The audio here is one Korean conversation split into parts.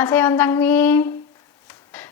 안녕하세요, 원장님.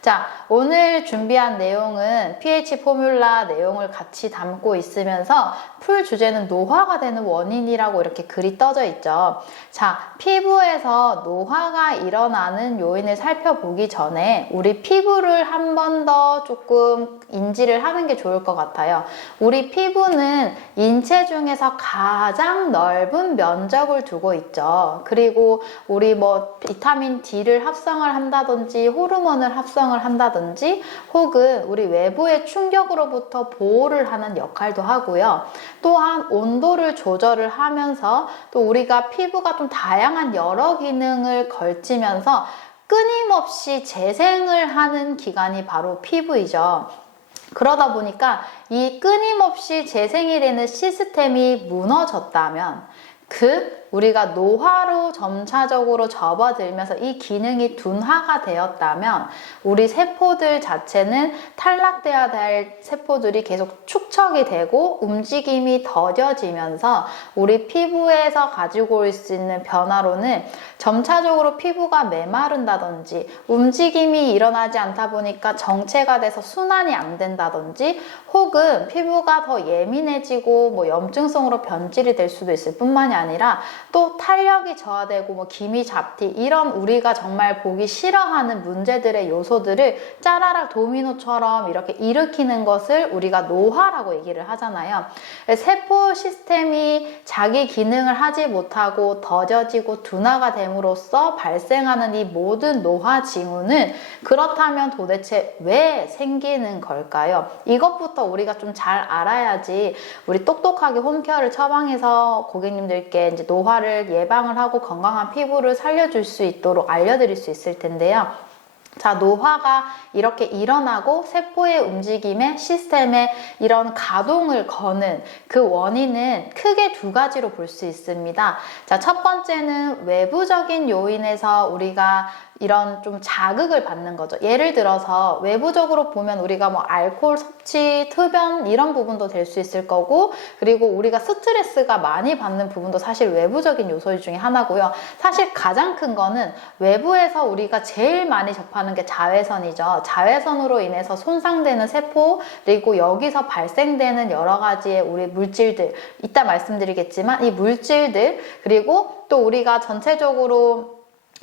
자, 오늘 준비한 내용은 pH 포뮬라 내용을 같이 담고 있으면서 풀 주제는 노화가 되는 원인이라고 이렇게 글이 떠져 있죠. 자, 피부에서 노화가 일어나는 요인을 살펴보기 전에 우리 피부를 한 번 더 조금 인지를 하는 게 좋을 것 같아요. 우리 피부는 인체 중에서 가장 넓은 면적을 두고 있죠. 그리고 우리 비타민 D를 합성을 한다든지 호르몬을 합성을 한다든지 혹은 우리 외부의 충격으로부터 보호를 하는 역할도 하고요. 또한 온도를 조절을 하면서 또 우리가 피부가 좀 다양한 여러 기능을 걸치면서 끊임없이 재생을 하는 기관이 바로 피부이죠. 그러다 보니까 이 끊임없이 재생이 되는 시스템이 무너졌다면 우리가 노화로 점차적으로 접어들면서 이 기능이 둔화가 되었다면 우리 세포들 자체는 탈락되어야 될 세포들이 계속 축적이 되고 움직임이 더뎌지면서 우리 피부에서 가지고 올 수 있는 변화로는 점차적으로 피부가 메마른다든지 움직임이 일어나지 않다 보니까 정체가 돼서 순환이 안 된다든지 혹은 피부가 더 예민해지고 염증성으로 변질이 될 수도 있을 뿐만이 아니라 또 탄력이 저하되고 기미 잡티 이런 우리가 정말 보기 싫어하는 문제들의 요소들을 짜라락 도미노처럼 이렇게 일으키는 것을 우리가 노화라고 얘기를 하잖아요. 세포 시스템이 자기 기능을 하지 못하고 더뎌지고 둔화가 됨으로써 발생하는 이 모든 노화 징후는 그렇다면 도대체 왜 생기는 걸까요? 이것부터 우리가 좀 잘 알아야지 우리 똑똑하게 홈케어를 처방해서 고객님들께 이제 노화를 예방을 하고 건강한 피부를 살려줄 수 있도록 알려드릴 수 있을 텐데요. 자, 노화가 이렇게 일어나고 세포의 움직임에 시스템에 이런 가동을 거는 그 원인은 크게 두 가지로 볼 수 있습니다. 자, 첫 번째는 외부적인 요인에서 우리가 이런 좀 자극을 받는 거죠. 예를 들어서 외부적으로 보면 우리가 알코올 섭취, 흡연 이런 부분도 될 수 있을 거고, 그리고 우리가 스트레스가 많이 받는 부분도 사실 외부적인 요소 중에 하나고요. 사실 가장 큰 거는 외부에서 우리가 제일 많이 접하는 게 자외선이죠. 자외선으로 인해서 손상되는 세포, 그리고 여기서 발생되는 여러 가지의 우리 물질들, 이따 말씀드리겠지만 이 물질들, 그리고 또 우리가 전체적으로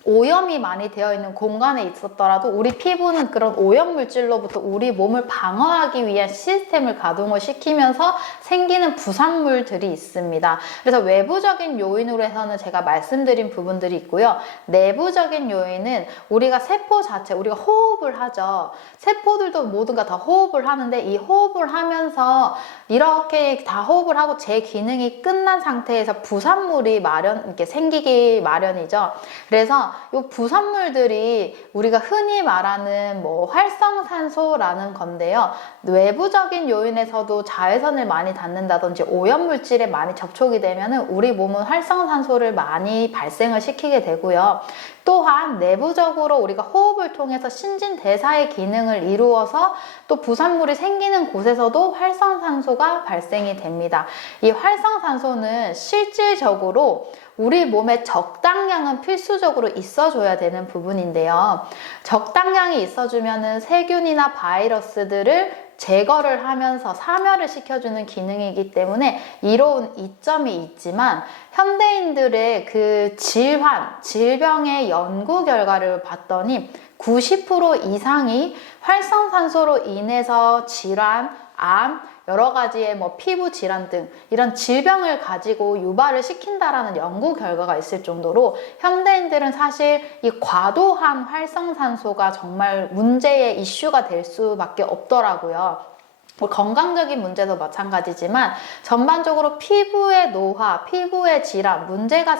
오염이 많이 되어 있는 공간에 있었더라도 우리 피부는 그런 오염 물질로부터 우리 몸을 방어하기 위한 시스템을 가동을 시키면서 생기는 부산물들이 있습니다. 그래서 외부적인 요인으로 해서는 제가 말씀드린 부분들이 있고요. 내부적인 요인은 우리가 세포 자체, 우리가 호흡을 하죠. 세포들도 모두가 다 호흡을 하는데 이 호흡을 하면서 이렇게 다 호흡을 하고 제 기능이 끝난 상태에서 부산물이 이렇게 생기기 마련이죠. 그래서 이 부산물들이 우리가 흔히 말하는 활성산소라는 건데요. 외부적인 요인에서도 자외선을 많이 닿는다든지 오염물질에 많이 접촉이 되면 우리 몸은 활성산소를 많이 발생을 시키게 되고요. 또한 내부적으로 우리가 호흡을 통해서 신진대사의 기능을 이루어서 또 부산물이 생기는 곳에서도 활성산소가 발생이 됩니다. 이 활성산소는 실질적으로 우리 몸에 적당량은 필수적으로 있어줘야 되는 부분인데요. 적당량이 있어주면은 세균이나 바이러스들을 제거를 하면서 사멸을 시켜주는 기능이기 때문에 이로운 이점이 있지만 현대인들의 그 질병의 연구 결과를 봤더니 90% 이상이 활성산소로 인해서 질환, 암, 여러 가지의 피부 질환 등 이런 질병을 가지고 유발을 시킨다라는 연구 결과가 있을 정도로 현대인들은 사실 이 과도한 활성산소가 정말 문제의 이슈가 될 수밖에 없더라고요. 건강적인 문제도 마찬가지지만 전반적으로 피부의 노화, 피부의 질환, 문제가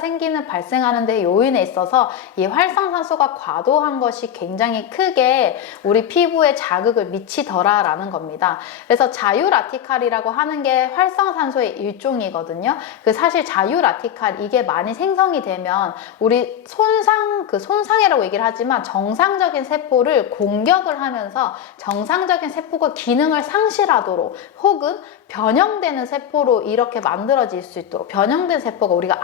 발생하는 데 요인에 있어서 이 활성산소가 과도한 것이 굉장히 크게 우리 피부에 자극을 미치더라라는 겁니다. 그래서 자유라티칼이라고 하는 게 활성산소의 일종이거든요. 사실 자유라티칼 이게 많이 생성이 되면 우리 손상이라고 얘기를 하지만 정상적인 세포를 공격을 하면서 정상적인 세포가 기능을 상실하는 손실하도록 혹은 변형되는 세포로 이렇게 만들어질 수 있도록, 변형된 세포가 우리가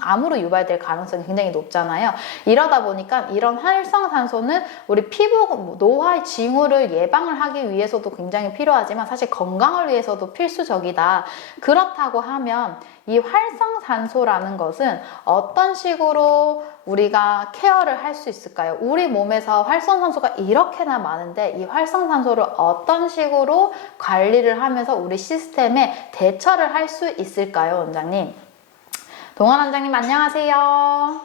암으로 유발될 가능성이 굉장히 높잖아요. 이러다 보니까 이런 활성산소는 우리 피부 노화의 징후를 예방을 하기 위해서도 굉장히 필요하지만 사실 건강을 위해서도 필수적이다. 그렇다고 하면 이 활성산소라는 것은 어떤 식으로 우리가 케어를 할 수 있을까요? 우리 몸에서 활성산소가 이렇게나 많은데 이 활성산소를 어떤 식으로 관리를 하면서 우리 시스템에 대처를 할 수 있을까요, 원장님? 동원 원장님 안녕하세요.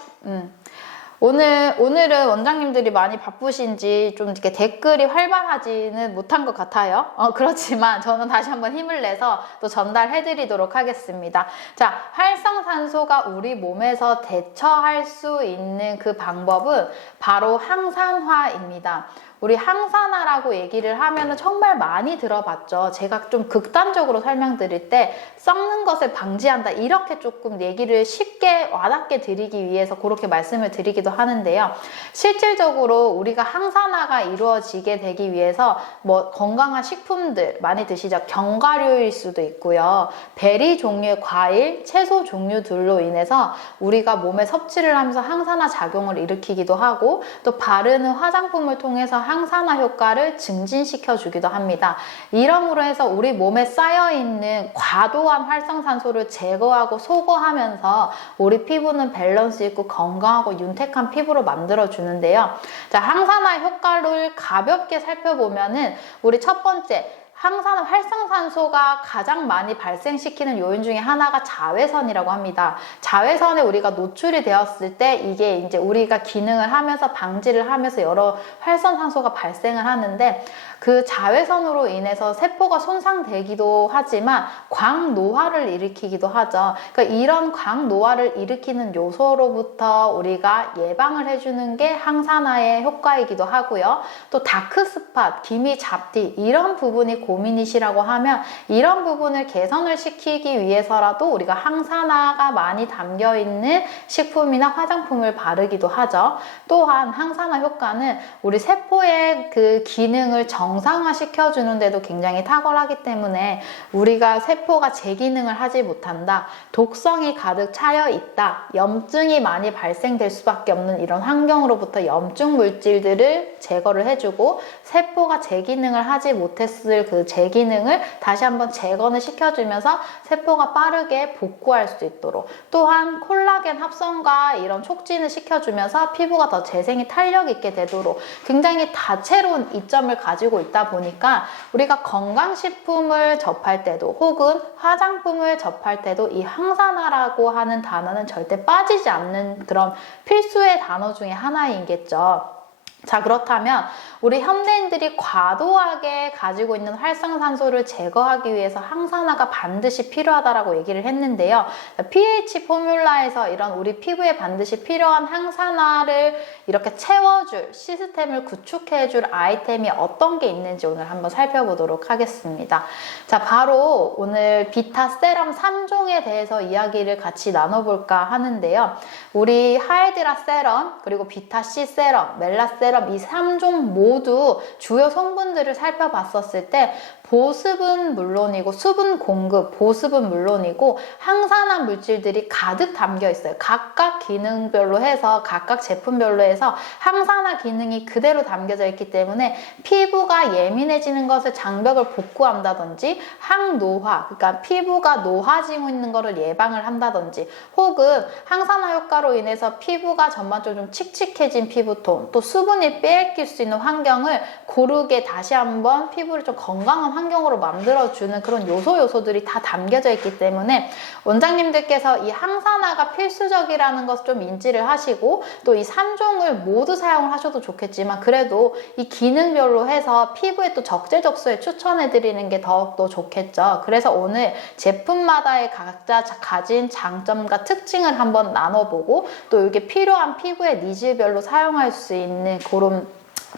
오늘은 원장님들이 많이 바쁘신지 좀 이렇게 댓글이 활발하지는 못한 것 같아요. 그렇지만 저는 다시 한번 힘을 내서 또 전달해 드리도록 하겠습니다. 자, 활성산소가 우리 몸에서 대처할 수 있는 그 방법은 바로 항산화입니다. 우리 항산화라고 얘기를 하면은 정말 많이 들어봤죠. 제가 좀 극단적으로 설명드릴 때 썩는 것을 방지한다 이렇게 조금 얘기를 쉽게 와닿게 드리기 위해서 그렇게 말씀을 드리기도 하는데요. 실질적으로 우리가 항산화가 이루어지게 되기 위해서 뭐 건강한 식품들 많이 드시죠. 견과류일 수도 있고요. 베리 종류의 과일, 채소 종류들로 인해서 우리가 몸에 섭취를 하면서 항산화 작용을 일으키기도 하고 또 바르는 화장품을 통해서 항산화 효과를 증진시켜 주기도 합니다. 이러므로 해서 우리 몸에 쌓여있는 과도한 활성산소를 제거하고 소거하면서 우리 피부는 밸런스 있고 건강하고 윤택한 피부로 만들어 주는데요. 자, 항산화 효과를 가볍게 살펴보면은 우리 첫 번째 활성산소가 가장 많이 발생시키는 요인 중에 하나가 자외선이라고 합니다. 자외선에 우리가 노출이 되었을 때 이게 이제 우리가 기능을 하면서 방지를 하면서 여러 활성산소가 발생을 하는데 그 자외선으로 인해서 세포가 손상되기도 하지만 광노화를 일으키기도 하죠. 그러니까 이런 광노화를 일으키는 요소로부터 우리가 예방을 해주는 게 항산화의 효과이기도 하고요. 또 다크스팟, 기미 잡티 이런 부분이 고민이시라고 하면 이런 부분을 개선을 시키기 위해서라도 우리가 항산화가 많이 담겨있는 식품이나 화장품을 바르기도 하죠. 또한 항산화 효과는 우리 세포의 그 기능을 정상화 시켜주는데도 굉장히 탁월하기 때문에 우리가 세포가 제 기능을 하지 못한다, 독성이 가득 차여 있다, 염증이 많이 발생될 수밖에 없는 이런 환경으로부터 염증 물질들을 제거를 해주고 세포가 제 기능을 하지 못했을 그 제 기능을 다시 한번 재건을 시켜주면서 세포가 빠르게 복구할 수 있도록, 또한 콜라겐 합성과 이런 촉진을 시켜주면서 피부가 더 재생이 탄력 있게 되도록 굉장히 다채로운 이점을 가지고 있다 보니까 우리가 건강식품을 접할 때도 혹은 화장품을 접할 때도 이 항산화라고 하는 단어는 절대 빠지지 않는 그런 필수의 단어 중에 하나이겠죠. 자, 그렇다면 우리 현대인들이 과도하게 가지고 있는 활성산소를 제거하기 위해서 항산화가 반드시 필요하다라고 얘기를 했는데요. pH 포뮬라에서 이런 우리 피부에 반드시 필요한 항산화를 이렇게 채워줄 시스템을 구축해줄 아이템이 어떤 게 있는지 오늘 한번 살펴보도록 하겠습니다. 자, 바로 오늘 비타 세럼 3종에 대해서 이야기를 같이 나눠볼까 하는데요. 우리 하이드라 세럼, 그리고 비타C 세럼, 멜라 세럼 이 3종 모두 주요 성분들을 살펴봤었을 때 보습은 물론이고 수분 공급, 보습은 물론이고 항산화 물질들이 가득 담겨 있어요. 각각 기능별로 해서 각각 제품별로 해서 항산화 기능이 그대로 담겨져 있기 때문에 피부가 예민해지는 것을 장벽을 복구한다든지 항노화, 그러니까 피부가 노화지고 있는 것을 예방을 한다든지 혹은 항산화 효과로 인해서 피부가 전반적으로 좀 칙칙해진 피부톤, 또 수분이 빼앗길 수 있는 환경을 고르게 다시 한번 피부를 좀 건강한 환경으로 만들어주는 그런 요소들이 다 담겨져 있기 때문에 원장님들께서 이 항산화가 필수적이라는 것을 좀 인지를 하시고 또 이 3종을 모두 사용을 하셔도 좋겠지만 그래도 이 기능별로 해서 피부에 또 적재적소에 추천해드리는 게 더욱더 좋겠죠. 그래서 오늘 제품마다의 각자 가진 장점과 특징을 한번 나눠보고 또 이게 필요한 피부의 니즈별로 사용할 수 있는 그런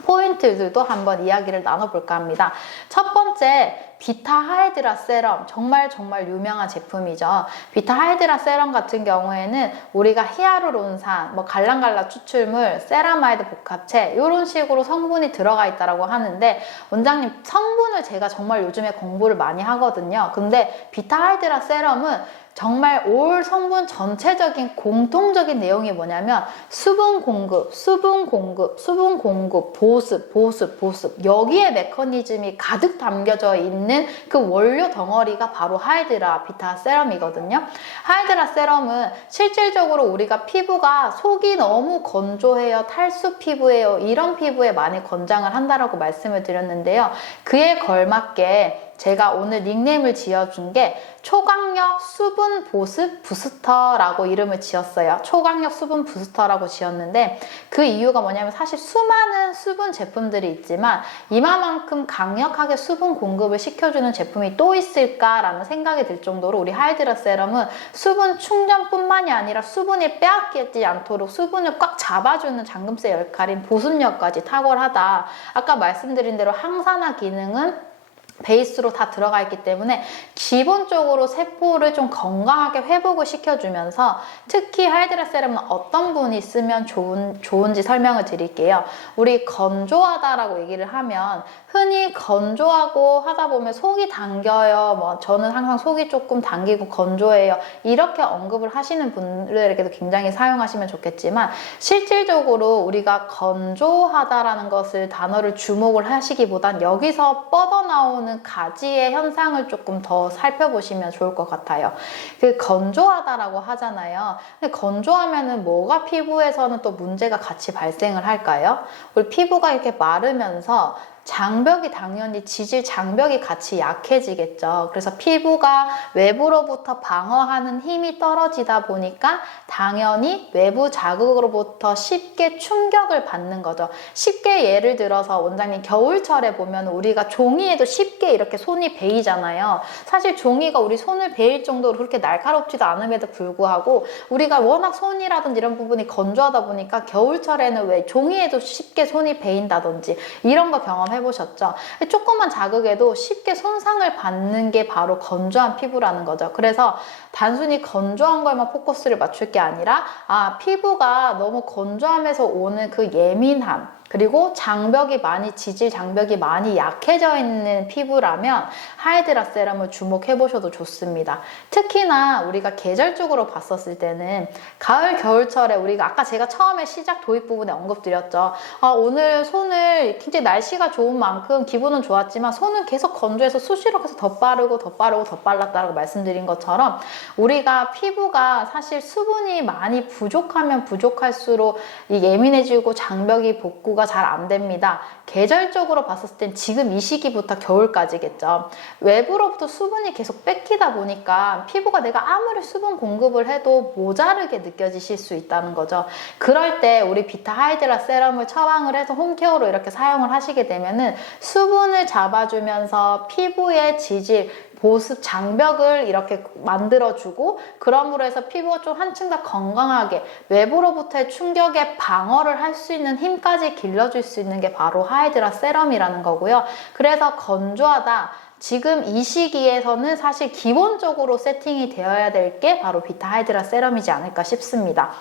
포인트들도 한번 이야기를 나눠볼까 합니다. 첫 번째, 비타 하이드라 세럼, 정말 유명한 제품이죠. 비타 하이드라 세럼 같은 경우에는 우리가 히아루론산, 갈랑갈라 추출물, 세라마이드 복합체 이런 식으로 성분이 들어가 있다고 하는데, 원장님 성분을 제가 정말 요즘에 공부를 많이 하거든요. 근데 비타 하이드라 세럼은 정말 올 성분 전체적인 공통적인 내용이 뭐냐면 수분 공급, 보습 여기에 메커니즘이 가득 담겨져 있는 그 원료 덩어리가 바로 하이드라 비타 세럼이거든요. 하이드라 세럼은 실질적으로 우리가 피부가 속이 너무 건조해요, 탈수 피부예요, 이런 피부에 많이 권장을 한다라고 말씀을 드렸는데요. 그에 걸맞게 제가 오늘 닉네임을 지어준 게 초강력 수분 보습 부스터라고 이름을 지었어요. 초강력 수분 부스터라고 지었는데, 그 이유가 뭐냐면 사실 수많은 수분 제품들이 있지만 이만큼 강력하게 수분 공급을 시켜주는 제품이 또 있을까라는 생각이 들 정도로 우리 하이드라 세럼은 수분 충전뿐만이 아니라 수분이 빼앗기지 않도록 수분을 꽉 잡아주는 잠금쇠 역할인 보습력까지 탁월하다. 아까 말씀드린 대로 항산화 기능은 베이스로 다 들어가 있기 때문에 기본적으로 세포를 좀 건강하게 회복을 시켜주면서, 특히 하이드라 세럼은 어떤 분이 쓰면 좋은지 설명을 드릴게요. 우리 건조하다라고 얘기를 하면 흔히 건조하고 하다 보면 속이 당겨요. 저는 항상 속이 조금 당기고 건조해요. 이렇게 언급을 하시는 분들에게도 굉장히 사용하시면 좋겠지만, 실질적으로 우리가 건조하다라는 것을 단어를 주목을 하시기보단 여기서 뻗어나오는 가지의 현상을 조금 더 살펴보시면 좋을 것 같아요. 그 건조하다라고 하잖아요. 근데 건조하면은 뭐가 피부에서는 또 문제가 같이 발생을 할까요? 우리 피부가 이렇게 마르면서 장벽이 당연히 지질 장벽이 같이 약해지겠죠. 그래서 피부가 외부로부터 방어하는 힘이 떨어지다 보니까 당연히 외부 자극으로부터 쉽게 충격을 받는 거죠. 쉽게 예를 들어서 원장님 겨울철에 보면 우리가 종이에도 쉽게 이렇게 손이 베이잖아요. 사실 종이가 우리 손을 베일 정도로 그렇게 날카롭지도 않음에도 불구하고 우리가 워낙 손이라든지 이런 부분이 건조하다 보니까 겨울철에는 왜 종이에도 쉽게 손이 베인다든지 이런 거 경험해보셨죠? 조그만 자극에도 쉽게 손상을 받는 게 바로 건조한 피부라는 거죠. 그래서 단순히 건조한 걸만 포커스를 맞출 게 아니라 피부가 너무 건조함에서 오는 그 예민함, 그리고 장벽이 많이 지질 장벽이 많이 약해져 있는 피부라면 하이드라 세럼을 주목해 보셔도 좋습니다. 특히나 우리가 계절적으로 봤었을 때는 가을 겨울철에 우리가 아까 제가 처음에 시작 도입 부분에 언급드렸죠. 오늘 손을 굉장히 날씨가 좋은 만큼 기분은 좋았지만 손은 계속 건조해서 수시로 계속 더 빠르고 발랐다라고 말씀드린 것처럼 우리가 피부가 사실 수분이 많이 부족하면 부족할수록 예민해지고 장벽이 복구가 잘 안 됩니다. 계절적으로 봤을 땐 지금 이 시기부터 겨울까지겠죠. 외부로부터 수분이 계속 뺏기다 보니까 피부가 내가 아무리 수분 공급을 해도 모자르게 느껴지실 수 있다는 거죠. 그럴 때 우리 비타 하이드라 세럼을 처방을 해서 홈케어로 이렇게 사용을 하시게 되면은 수분을 잡아주면서 피부의 지질, 보습 장벽을 이렇게 만들어주고, 그러므로 해서 피부가 좀 한층 더 건강하게 외부로부터의 충격에 방어를 할 수 있는 힘까지 길러줄 수 있는 게 바로 하이드라 세럼이라는 거고요. 그래서 건조하다, 지금 이 시기에서는 사실 기본적으로 세팅이 되어야 될 게 바로 비타 하이드라 세럼이지 않을까 싶습니다.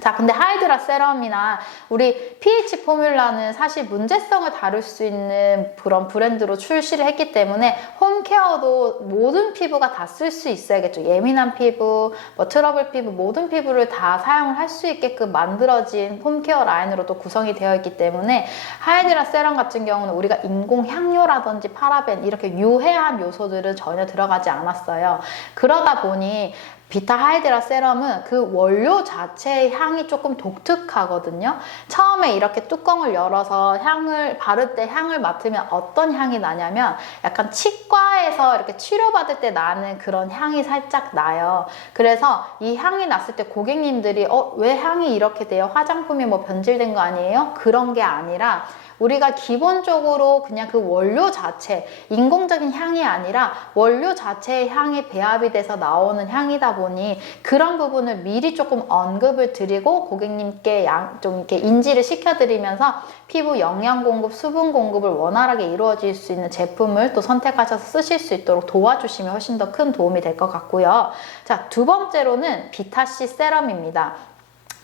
자, 근데 하이드라 세럼이나 우리 pH 포뮬라는 사실 문제성을 다룰 수 있는 그런 브랜드로 출시를 했기 때문에 홈케어도 모든 피부가 다 쓸 수 있어야겠죠. 예민한 피부, 트러블 피부, 모든 피부를 다 사용을 할 수 있게끔 만들어진 홈케어 라인으로 또 구성이 되어 있기 때문에 하이드라 세럼 같은 경우는 우리가 인공 향료라든지 파라벤 이렇게 유해한 요소들은 전혀 들어가지 않았어요. 그러다 보니 비타 하이드라 세럼은 그 원료 자체의 향이 조금 독특하거든요. 처음에 이렇게 뚜껑을 열어서 향을 바를 때 향을 맡으면 어떤 향이 나냐면 약간 치과에서 이렇게 치료받을 때 나는 그런 향이 살짝 나요. 그래서 이 향이 났을 때 고객님들이 왜 향이 이렇게 돼요? 화장품이 뭐 변질된 거 아니에요? 그런 게 아니라 우리가 기본적으로 그냥 그 원료 자체, 인공적인 향이 아니라 원료 자체의 향이 배합이 돼서 나오는 향이다 보니 그런 부분을 미리 조금 언급을 드리고 고객님께 좀 이렇게 인지를 시켜드리면서 피부 영양 공급, 수분 공급을 원활하게 이루어질 수 있는 제품을 또 선택하셔서 쓰실 수 있도록 도와주시면 훨씬 더 큰 도움이 될 것 같고요. 자, 두 번째로는 비타C 세럼입니다.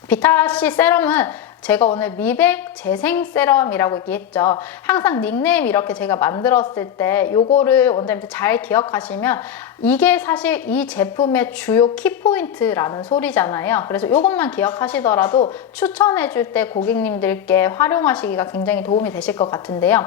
비타C 세럼은 제가 오늘 미백 재생 세럼이라고 얘기했죠. 항상 닉네임 이렇게 제가 만들었을 때 요거를 원장님들 잘 기억하시면 이게 사실 이 제품의 주요 키포인트라는 소리잖아요. 그래서 요것만 기억하시더라도 추천해줄 때 고객님들께 활용하시기가 굉장히 도움이 되실 것 같은데요.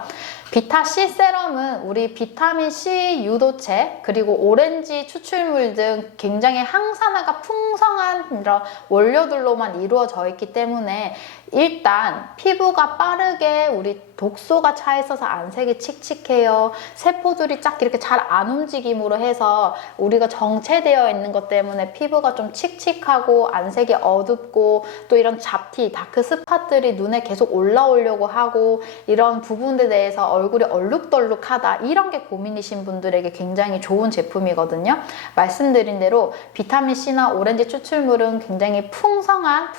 비타C 세럼은 우리 비타민C 유도체 그리고 오렌지 추출물 등 굉장히 항산화가 풍성한 이런 원료들로만 이루어져 있기 때문에 일단 피부가 빠르게 우리 독소가 차 있어서 안색이 칙칙해요. 세포들이 쫙 이렇게 잘 안 움직임으로 해서 우리가 정체되어 있는 것 때문에 피부가 좀 칙칙하고 안색이 어둡고 또 이런 잡티, 다크 스팟들이 눈에 계속 올라오려고 하고 이런 부분에 대해서 얼굴이 얼룩덜룩하다 이런 게 고민이신 분들에게 굉장히 좋은 제품이거든요. 말씀드린 대로 비타민C나 오렌지 추출물은 굉장히 풍부한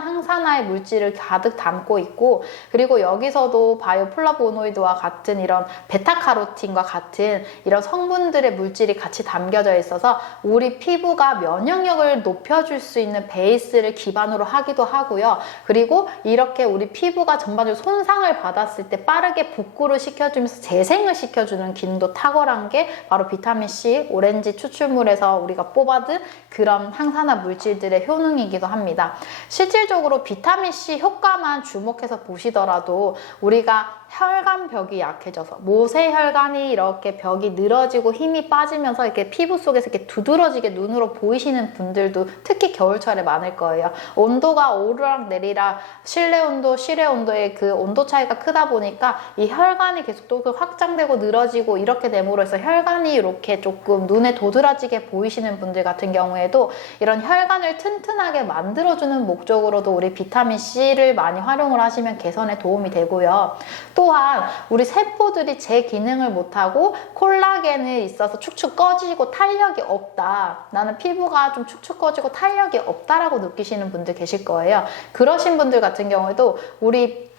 항산화의 물질을 가득 담고 있고 그리고 여기서도 바이오플라보노이드와 같은 이런 베타카로틴과 같은 이런 성분들의 물질이 같이 담겨져 있어서 우리 피부가 면역력을 높여줄 수 있는 베이스를 기반으로 하기도 하고요. 그리고 이렇게 우리 피부가 전반적으로 손상을 받았을 때 빠르게 복구를 시켜주면서 재생을 시켜주는 기능도 탁월한 게 바로 비타민C, 오렌지 추출물에서 우리가 뽑아둔 그런 항산화 물질들의 효능이기도 합니다. 실질적으로 비타민C 효과만 주목해서 보시더라도 우리가 혈관벽이 약해져서 모세혈관이 이렇게 벽이 늘어지고 힘이 빠지면서 이렇게 피부 속에서 이렇게 두드러지게 눈으로 보이시는 분들도 특히 겨울철에 많을 거예요. 온도가 오르락 내리락 실내 온도, 실외 온도의 그 온도 차이가 크다 보니까 이 혈관이 계속 또 확장되고 늘어지고 이렇게 됨으로 해서 혈관이 이렇게 조금 눈에 도드라지게 보이시는 분들 같은 경우에도 이런 혈관을 튼튼하게 만들어주는 목적으로도 우리 비타민C를 많이 활용을 하시면 개선에 도움이 되고요. 또한 우리 세포들이 제 기능을 못하고 콜라겐에 있어서 축축 꺼지고 탄력이 없다. 나는 피부가 좀 축축 꺼지고 탄력이 없다라고 느끼시는 분들 계실 거예요. 그러신 분들 같은 경우에도 우리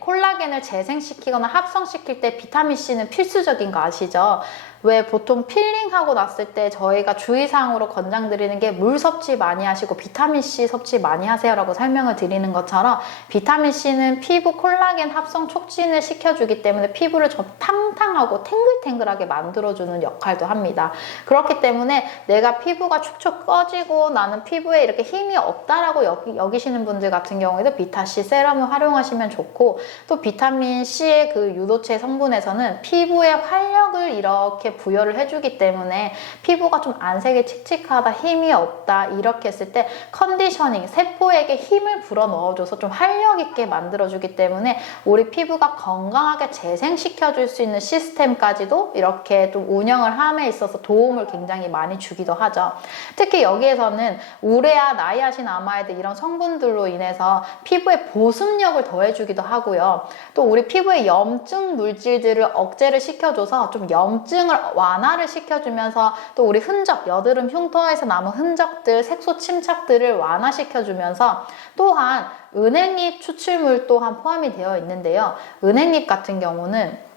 콜라겐을 재생시키거나 합성시킬 때 비타민C는 필수적인 거 아시죠? 왜 보통 필링하고 났을 때 저희가 주의사항으로 권장드리는 게 물 섭취 많이 하시고 비타민C 섭취 많이 하세요라고 설명을 드리는 것처럼 비타민C는 피부 콜라겐 합성 촉진을 시켜주기 때문에 피부를 좀 탕탕하고 탱글탱글하게 만들어주는 역할도 합니다. 그렇기 때문에 내가 피부가 축축 꺼지고 나는 피부에 이렇게 힘이 없다라고 여기시는 분들 같은 경우에도 비타C 세럼을 활용하시면 좋고 또 비타민C의 그 유도체 성분에서는 피부에 활력을 이렇게 부여를 해주기 때문에 피부가 좀 안색이 칙칙하다, 힘이 없다 이렇게 했을 때 컨디셔닝, 세포에게 힘을 불어 넣어줘서 좀 활력 있게 만들어주기 때문에 우리 피부가 건강하게 재생시켜줄 수 있는 시스템까지도 이렇게 좀 운영을 함에 있어서 도움을 굉장히 많이 주기도 하죠. 특히 여기에서는 우레아, 나이아신, 아마이드 이런 성분들로 인해서 피부에 보습력을 더해주기도 하고요. 또 우리 피부의 염증 물질들을 억제를 시켜줘서 좀 염증을 완화를 시켜주면서 또 우리 흔적, 여드름 흉터에서 남은 흔적들, 색소 침착들을 완화시켜주면서 또한 은행잎 추출물 또한 포함이 되어 있는데요. 은행잎 같은 경우는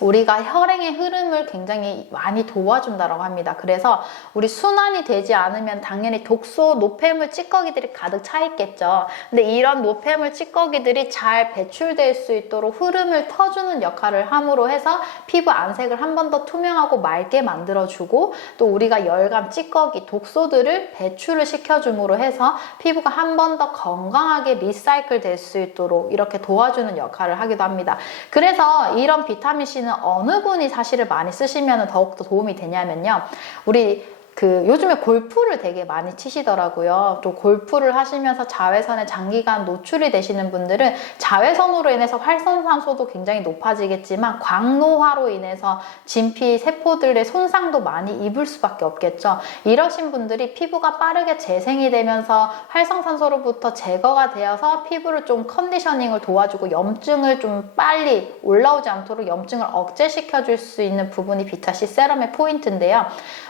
우리가 혈행의 흐름을 굉장히 많이 도와준다고 합니다. 그래서 우리 순환이 되지 않으면 당연히 독소, 노폐물 찌꺼기들이 가득 차 있겠죠. 근데 이런 노폐물 찌꺼기들이 잘 배출될 수 있도록 흐름을 터주는 역할을 함으로 해서 피부 안색을 한 번 더 투명하고 맑게 만들어주고 또 우리가 열감, 찌꺼기, 독소들을 배출을 시켜줌으로 해서 피부가 한 번 더 건강하게 리사이클 될 수 있도록 이렇게 도와주는 역할을 하기도 합니다. 그래서 이런 비타민C는 어느 분이 사실을 많이 쓰시면 더욱더 도움이 되냐면요. 우리 요즘에 골프를 되게 많이 치시더라고요. 또 골프를 하시면서 자외선에 장기간 노출이 되시는 분들은 자외선으로 인해서 활성산소도 굉장히 높아지겠지만 광노화로 인해서 진피 세포들의 손상도 많이 입을 수밖에 없겠죠. 이러신 분들이 피부가 빠르게 재생이 되면서 활성산소로부터 제거가 되어서 피부를 좀 컨디셔닝을 도와주고 염증을 좀 빨리 올라오지 않도록 염증을 억제시켜 줄 수 있는 부분이 비타C 세럼의 포인트인데요.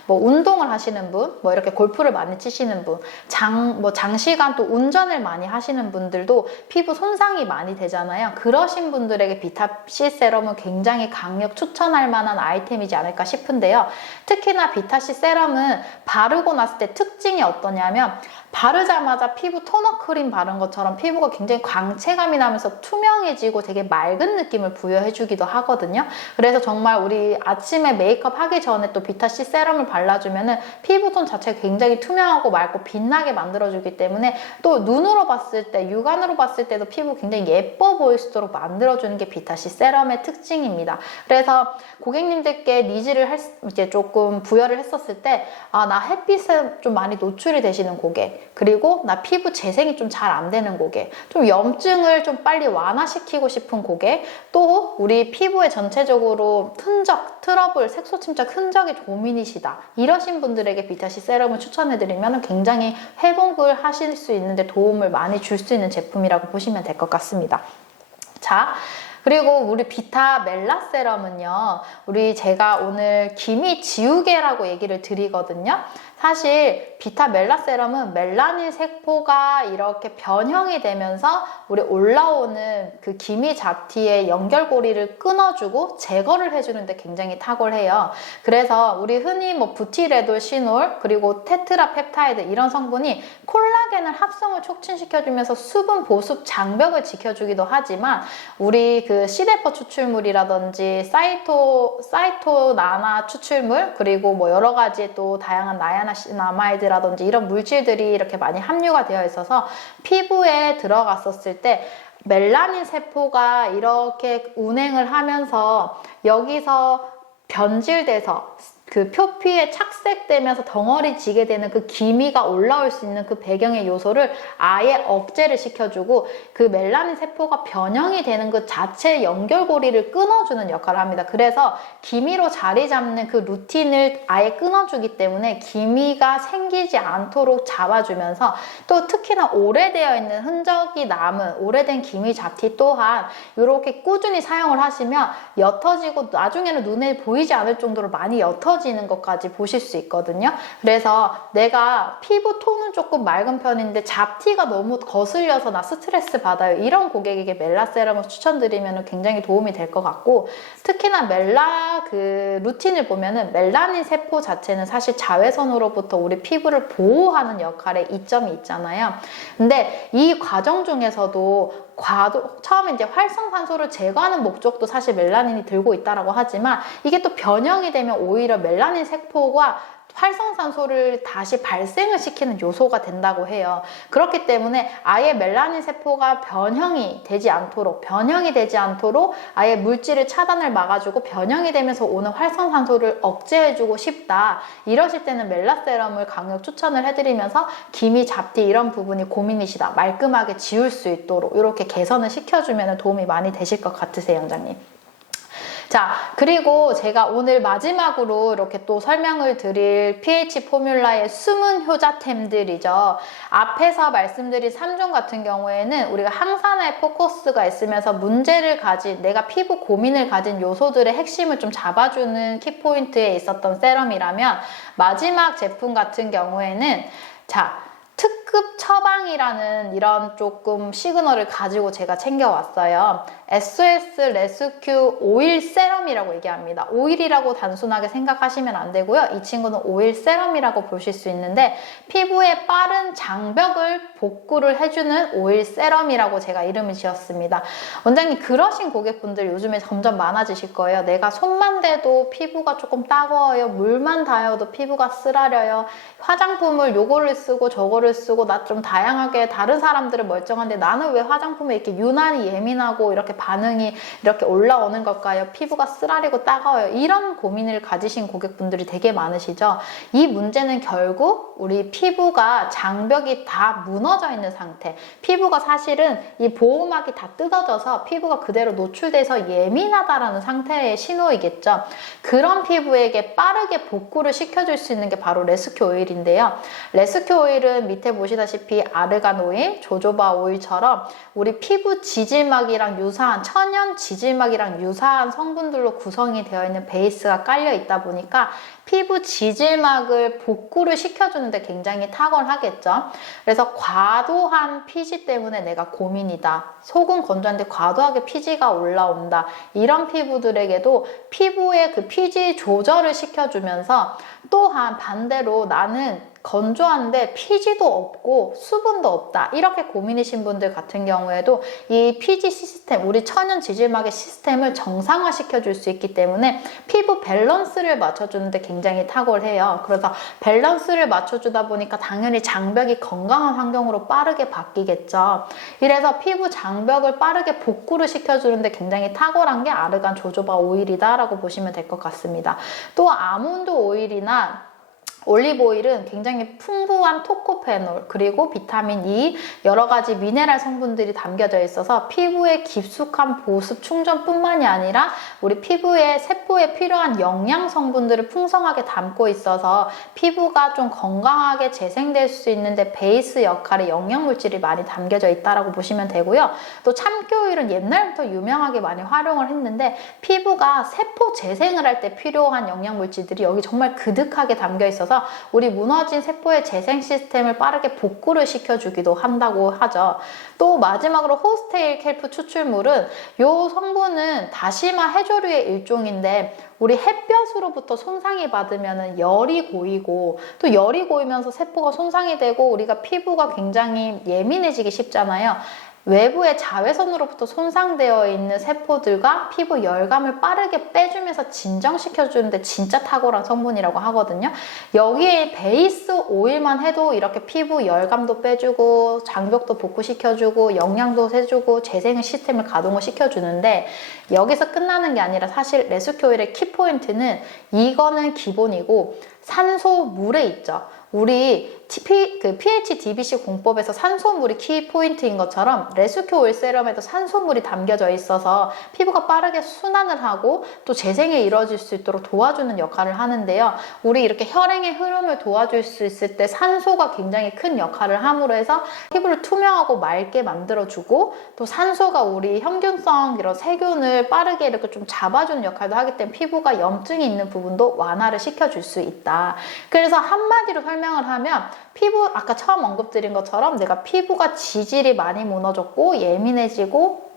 뭐 운동을 하시는 분, 뭐 이렇게 골프를 많이 치시는 분, 장시간 또 운전을 많이 하시는 분들도 피부 손상이 많이 되잖아요. 그러신 분들에게 비타C 세럼은 굉장히 강력 추천할 만한 아이템이지 않을까 싶은데요. 특히나 비타C 세럼은 바르고 났을 때 특징이 어떠냐면 바르자마자 피부 토너 크림 바른 것처럼 피부가 굉장히 광채감이 나면서 투명해지고 되게 맑은 느낌을 부여해주기도 하거든요. 그래서 정말 우리 아침에 메이크업 하기 전에 또 비타C 세럼을 발라주면은 피부톤 자체가 굉장히 투명하고 맑고 빛나게 만들어주기 때문에 또 눈으로 봤을 때, 육안으로 봤을 때도 피부 굉장히 예뻐 보일 수 있도록 만들어주는 게 비타C 세럼의 특징입니다. 그래서 고객님들께 니즈를 이제 조금 부여를 했었을 때, 아, 나 햇빛에 좀 많이 노출이 되시는 고객, 그리고 나 피부 재생이 좀 잘 안 되는 고객, 좀 염증을 좀 빨리 완화시키고 싶은 고객, 또 우리 피부에 전체적으로 흔적, 트러블, 색소 침착 흔적이 고민이시다. 이러신 분들에게 비타C 세럼을 추천해드리면 굉장히 회복을 하실 수 있는데 도움을 많이 줄 수 있는 제품이라고 보시면 될 것 같습니다. 자, 그리고 우리 비타 멜라 세럼은요, 제가 오늘 기미 지우개라고 얘기를 드리거든요. 사실 비타 멜라 세럼은 멜라닌 세포가 이렇게 변형이 되면서 우리 올라오는 그 기미 잡티의 연결고리를 끊어주고 제거를 해주는데 굉장히 탁월해요. 그래서 우리 흔히 뭐 부티레돌시놀 그리고 테트라펩타이드 이런 성분이 콜라겐을 합성을 촉진시켜주면서 수분 보습 장벽을 지켜주기도 하지만 우리 그 시데퍼 추출물이라든지 사이토나나 추출물 그리고 뭐 여러 가지 또 다양한 나야나마이드라든지 이런 물질들이 이렇게 많이 함유가 되어 있어서 피부에 들어갔었을 때 멜라닌 세포가 이렇게 운행을 하면서 여기서 변질돼서 그 표피에 착색되면서 덩어리 지게 되는 그 기미가 올라올 수 있는 그 배경의 요소를 아예 억제를 시켜주고 그 멜라닌 세포가 변형이 되는 그 자체 연결고리를 끊어주는 역할을 합니다. 그래서 기미로 자리 잡는 그 루틴을 아예 끊어주기 때문에 기미가 생기지 않도록 잡아주면서 또 특히나 오래되어 있는 흔적이 남은 오래된 기미 잡티 또한 이렇게 꾸준히 사용을 하시면 옅어지고 나중에는 눈에 보이지 않을 정도로 많이 옅어지는 것까지 보실 수 있거든요. 그래서 내가 피부 톤은 조금 맑은 편인데 잡티가 너무 거슬려서 나 스트레스 받아요. 이런 고객에게 멜라 세럼을 추천드리면 굉장히 도움이 될 것 같고 특히나 멜라 그 루틴을 보면은 멜라닌 세포 자체는 사실 자외선으로부터 우리 피부를 보호하는 역할에 이점이 있잖아요. 근데 이 과정 중에서도 처음에 이제 활성산소를 제거하는 목적도 사실 멜라닌이 들고 있다라고 하지만 이게 또 변형이 되면 오히려 멜라닌 세포가 활성산소를 다시 발생을 시키는 요소가 된다고 해요. 그렇기 때문에 아예 멜라닌 세포가 변형이 되지 않도록 아예 물질을 차단을 막아주고 변형이 되면서 오는 활성산소를 억제해주고 싶다. 이러실 때는 멜라 세럼을 강력 추천을 해드리면서 기미, 잡티 이런 부분이 고민이시다. 말끔하게 지울 수 있도록 이렇게 개선을 시켜주면 도움이 많이 되실 것 같으세요, 원장님. 자, 그리고 제가 오늘 마지막으로 이렇게 또 설명을 드릴 pH 포뮬라의 숨은 효자템들이죠. 앞에서 말씀드린 3종 같은 경우에는 우리가 항산화에 포커스가 있으면서 문제를 가진, 내가 피부 고민을 가진 요소들의 핵심을 좀 잡아주는 키포인트에 있었던 세럼이라면 마지막 제품 같은 경우에는 특급 처방이라는 이런 조금 시그널을 가지고 제가 챙겨왔어요. SOS 레스큐 오일 세럼이라고 얘기합니다. 오일이라고 단순하게 생각하시면 안 되고요. 이 친구는 오일 세럼이라고 보실 수 있는데 피부에 빠른 장벽을 복구를 해주는 오일 세럼이라고 제가 이름을 지었습니다. 원장님 그러신 고객분들 요즘에 점점 많아지실 거예요. 내가 손만 대도 피부가 조금 따가워요. 물만 닿아도 피부가 쓰라려요. 화장품을 요거를 쓰고 저거를 쓰고 쓰고 나 좀 다양하게 다른 사람들은 멀쩡한데 나는 왜 화장품에 이렇게 유난히 예민하고 이렇게 반응이 이렇게 올라오는 걸까요? 피부가 쓰라리고 따가워요. 이런 고민을 가지신 고객분들이 되게 많으시죠. 이 문제는 결국 우리 피부가 장벽이 다 무너져 있는 상태, 피부가 사실은 이 보호막이 다 뜯어져서 피부가 그대로 노출돼서 예민하다라는 상태의 신호이겠죠. 그런 피부에게 빠르게 복구를 시켜줄 수 있는 게 바로 레스큐 오일인데요. 레스큐 오일은 밑에 보시다시피 아르간 오일, 조조바 오일처럼 우리 피부 지질막이랑 유사한, 천연 지질막이랑 유사한 성분들로 구성이 되어 있는 베이스가 깔려 있다 보니까 피부 지질막을 복구를 시켜주는데 굉장히 탁월하겠죠. 그래서 과도한 피지 때문에 내가 고민이다, 속은 건조한데 과도하게 피지가 올라온다, 이런 피부들에게도 피부의 그 피지 조절을 시켜주면서, 또한 반대로 나는 건조한데 피지도 없고 수분도 없다, 이렇게 고민이신 분들 같은 경우에도 이 피지 시스템, 우리 천연 지질막의 시스템을 정상화 시켜줄 수 있기 때문에 피부 밸런스를 맞춰주는데 굉장히 탁월해요. 그래서 밸런스를 맞춰주다 보니까 당연히 장벽이 건강한 환경으로 빠르게 바뀌겠죠. 이래서 피부 장벽을 빠르게 복구를 시켜주는데 굉장히 탁월한 게 아르간 조조바 오일이다 라고 보시면 될 것 같습니다. 또 아몬드 오일이나 올리브 오일은 굉장히 풍부한 토코페놀, 그리고 비타민 E, 여러 가지 미네랄 성분들이 담겨져 있어서 피부의 깊숙한 보습 충전뿐만이 아니라 우리 피부의 세포에 필요한 영양 성분들을 풍성하게 담고 있어서 피부가 좀 건강하게 재생될 수 있는데 베이스 역할의 영양물질이 많이 담겨져 있다고 보시면 되고요. 또 참깨 오일은 옛날부터 유명하게 많이 활용을 했는데 피부가 세포 재생을 할 때 필요한 영양물질들이 여기 정말 그득하게 담겨 있어서 우리 무너진 세포의 재생 시스템을 빠르게 복구를 시켜주기도 한다고 하죠. 또 마지막으로 호스테일 켈프 추출물은 이 성분은 다시마 해조류의 일종인데 우리 햇볕으로부터 손상이 받으면 열이 고이고, 또 열이 고이면서 세포가 손상이 되고 우리가 피부가 굉장히 예민해지기 쉽잖아요. 외부의 자외선으로부터 손상되어 있는 세포들과 피부 열감을 빠르게 빼주면서 진정시켜주는데 진짜 탁월한 성분이라고 하거든요. 여기에 베이스 오일만 해도 이렇게 피부 열감도 빼주고 장벽도 복구시켜주고 영양도 해주고 재생 시스템을 가동을 시켜주는데, 여기서 끝나는 게 아니라 사실 레스큐 오일의 키포인트는 이거는 기본이고 산소물에 있죠. 우리 pH DBC 공법에서 산소물이 키포인트인 것처럼 레스큐 오일 세럼에도 산소물이 담겨져 있어서 피부가 빠르게 순환을 하고 또 재생이 이루어질 수 있도록 도와주는 역할을 하는데요. 우리 이렇게 혈행의 흐름을 도와줄 수 있을 때 산소가 굉장히 큰 역할을 함으로 해서 피부를 투명하고 맑게 만들어주고, 또 산소가 우리 형균성 이런 세균을 빠르게 이렇게 좀 잡아주는 역할도 하기 때문에 피부가 염증이 있는 부분도 완화를 시켜줄 수 있다. 그래서 한마디로 설명을 하면 피부, 아까 처음 언급드린 것처럼 내가 피부가 지질이 많이 무너졌고 예민해지고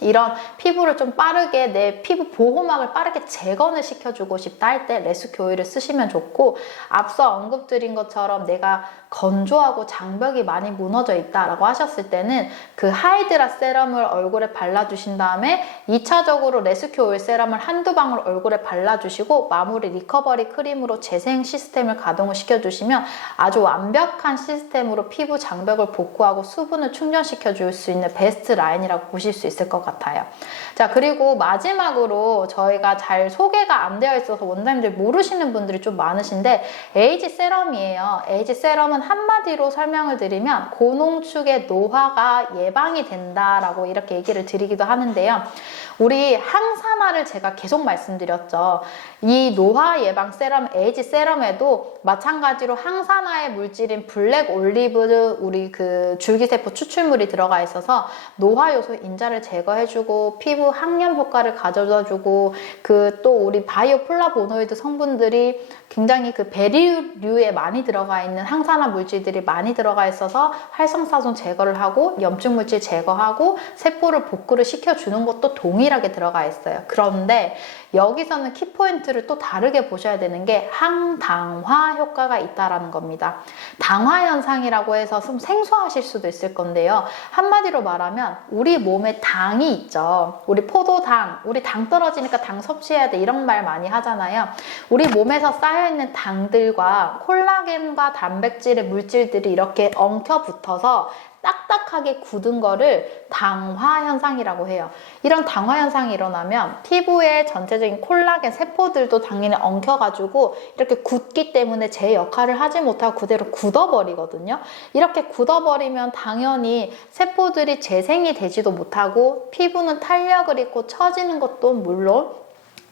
이런 피부를 좀 빠르게, 내 피부 보호막을 빠르게 재건을 시켜주고 싶다 할 때 레스큐 오일을 쓰시면 좋고, 앞서 언급드린 것처럼 내가 건조하고 장벽이 많이 무너져 있다라고 하셨을 때는 그 하이드라 세럼을 얼굴에 발라주신 다음에 2차적으로 레스큐 오일 세럼을 한두 방울 얼굴에 발라주시고 마무리 리커버리 크림으로 재생 시스템을 가동을 시켜주시면 아주 완벽한 시스템으로 피부 장벽을 복구하고 수분을 충전시켜줄 수 있는 베스트 라인이라고 보실 수 있을 것 같아요. 자, 그리고 마지막으로 저희가 잘 소개가 안 되어 있어서 원장님들 모르시는 분들이 좀 많으신데 에이지 세럼이에요. 에이지 세럼은 한마디로 설명을 드리면 고농축의 노화가 예방이 된다라고 이렇게 얘기를 드리기도 하는데요. 우리 항산화를 제가 계속 말씀드렸죠. 이 노화 예방 세럼, 에이지 세럼에도 마찬가지로 항산화의 물질인 블랙 올리브, 우리 그 줄기세포 추출물이 들어가 있어서 노화 요소 인자를 제거해주고 피부 항염 효과를 가져다주고, 그 또 우리 바이오 플라보노이드 성분들이 굉장히 그 베리류에 많이 들어가 있는 항산화 물질들이 많이 들어가 있어서 활성산소 제거를 하고 염증 물질 제거하고 세포를 복구를 시켜주는 것도 동일하게 들어가 있어요. 그런데 여기서는 키포인트를 또 다르게 보셔야 되는 게 항당화 효과가 있다라는 겁니다. 당화 현상이라고 해서 좀 생소하실 수도 있을 건데요. 한마디로 말하면 우리 몸에 당이 있죠. 우리 포도당, 우리 당 떨어지니까 당 섭취해야 돼 이런 말 많이 하잖아요. 우리 몸에서 쌓여있는 당들과 콜라겐과 단백질의 물질들이 이렇게 엉켜 붙어서 딱딱하게 굳은 거를 당화 현상이라고 해요. 이런 당화 현상이 일어나면 피부의 전체적인 콜라겐 세포들도 당연히 엉켜가지고 이렇게 굳기 때문에 제 역할을 하지 못하고 그대로 굳어버리거든요. 이렇게 굳어버리면 당연히 세포들이 재생이 되지도 못하고 피부는 탄력을 잃고 처지는 것도 물론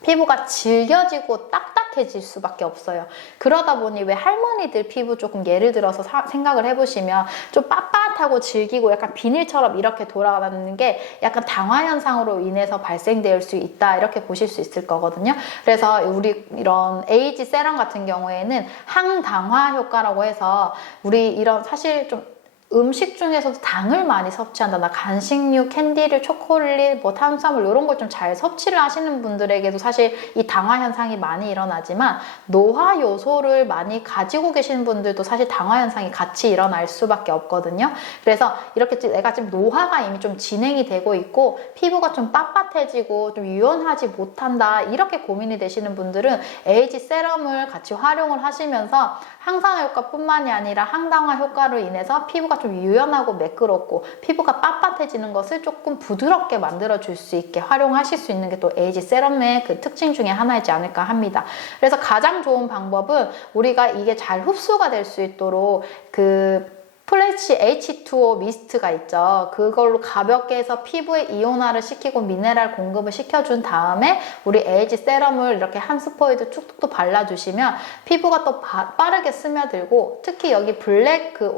피부가 질겨지고 딱딱해질 수밖에 없어요. 그러다 보니 왜 할머니들 피부 조금 예를 들어서 생각을 해보시면 좀 빳빳하고 질기고 약간 비닐처럼 이렇게 돌아가는 게 약간 당화 현상으로 인해서 발생될 수 있다 이렇게 보실 수 있을 거거든요. 그래서 우리 이런 에이지 세럼 같은 경우에는 항당화 효과라고 해서 우리 이런 사실 좀 음식 중에서도 당을 많이 섭취한다. 나 간식류, 캔디를, 초콜릿, 뭐 탄수화물 이런 걸 좀 잘 섭취를 하시는 분들에게도 사실 이 당화 현상이 많이 일어나지만 노화 요소를 많이 가지고 계시는 분들도 사실 당화 현상이 같이 일어날 수밖에 없거든요. 그래서 이렇게 내가 지금 노화가 이미 좀 진행이 되고 있고 피부가 좀 빳빳해지고 좀 유연하지 못한다 이렇게 고민이 되시는 분들은 에이지 세럼을 같이 활용을 하시면서 항산화 효과뿐만이 아니라 항당화 효과로 인해서 피부가 좀 유연하고 매끄럽고 피부가 빳빳해지는 것을 조금 부드럽게 만들어줄 수 있게 활용하실 수 있는 게 또 에이지 세럼의 그 특징 중에 하나이지 않을까 합니다. 그래서 가장 좋은 방법은 우리가 이게 잘 흡수가 될 수 있도록 그 플래치 H2O 미스트가 있죠. 그걸로 가볍게 해서 피부에 이온화를 시키고 미네랄 공급을 시켜준 다음에 우리 에이지 세럼을 이렇게 한 스포이드 툭툭 발라주시면 피부가 또 빠르게 스며들고 특히 여기 블랙 그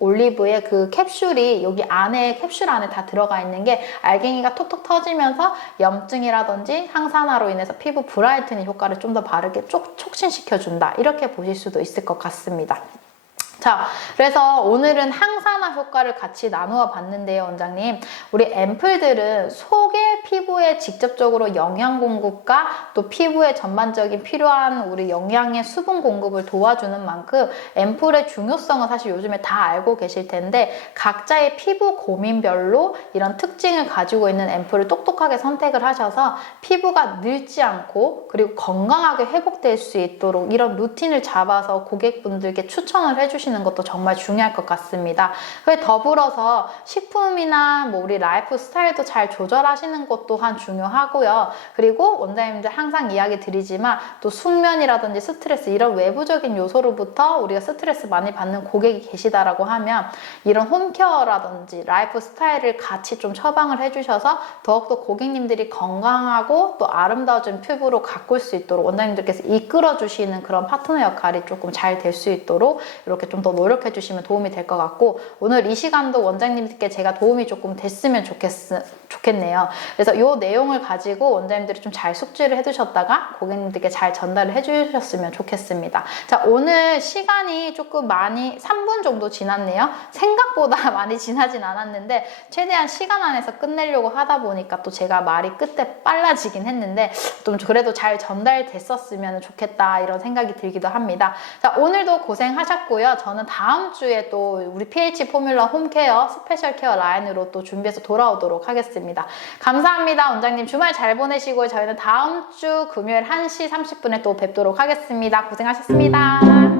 올리브의 그 캡슐이 여기 안에 캡슐 안에 다 들어가 있는 게 알갱이가 톡톡 터지면서 염증이라든지 항산화로 인해서 피부 브라이트닝 효과를 좀 더 바르게 촉진시켜준다. 이렇게 보실 수도 있을 것 같습니다. 자, 그래서 오늘은 항산화 효과를 같이 나누어 봤는데요, 원장님. 우리 앰플들은 속의 피부에 직접적으로 영양 공급과 또 피부에 전반적인 필요한 우리 영양의 수분 공급을 도와주는 만큼 앰플의 중요성은 사실 요즘에 다 알고 계실 텐데 각자의 피부 고민별로 이런 특징을 가지고 있는 앰플을 똑똑하게 선택을 하셔서 피부가 늙지 않고 그리고 건강하게 회복될 수 있도록 이런 루틴을 잡아서 고객분들께 추천을 해주시는 것도 정말 중요할 것 같습니다. 그에 더불어서 식품이나 뭐 우리 라이프 스타일도 잘 조절하시는 것 또한 중요하고요. 그리고 원장님들 항상 이야기 드리지만 또 숙면이라든지 스트레스 이런 외부적인 요소로부터 우리가 스트레스 많이 받는 고객이 계시다라고 하면 이런 홈케어라든지 라이프 스타일을 같이 좀 처방을 해주셔서 더욱더 고객님들이 건강하고 또 아름다워진 피부로 가꿀 수 있도록 원장님들께서 이끌어주시는 그런 파트너 역할이 조금 잘 될 수 있도록 이렇게 좀 더 노력해 주시면 도움이 될 것 같고 오늘 이 시간도 원장님들께 제가 도움이 조금 됐으면 좋겠네요. 그래서 이 내용을 가지고 원장님들이 좀 잘 숙지를 해두셨다가 고객님들께 잘 전달을 해주셨으면 좋겠습니다. 자, 오늘 시간이 조금 많이 3분 정도 지났네요. 생각보다 많이 지나진 않았는데 최대한 시간 안에서 끝내려고 하다 보니까 또 제가 말이 끝에 빨라지긴 했는데 좀 그래도 잘 전달됐었으면 좋겠다 이런 생각이 들기도 합니다. 자, 오늘도 고생하셨고요. 저는 다음 주에 또 우리 pH 포뮬러 홈케어 스페셜 케어 라인으로 또 준비해서 돌아오도록 하겠습니다. 감사합니다. 원장님 주말 잘 보내시고요. 저희는 다음 주 금요일 1시 30분에 또 뵙도록 하겠습니다. 고생하셨습니다.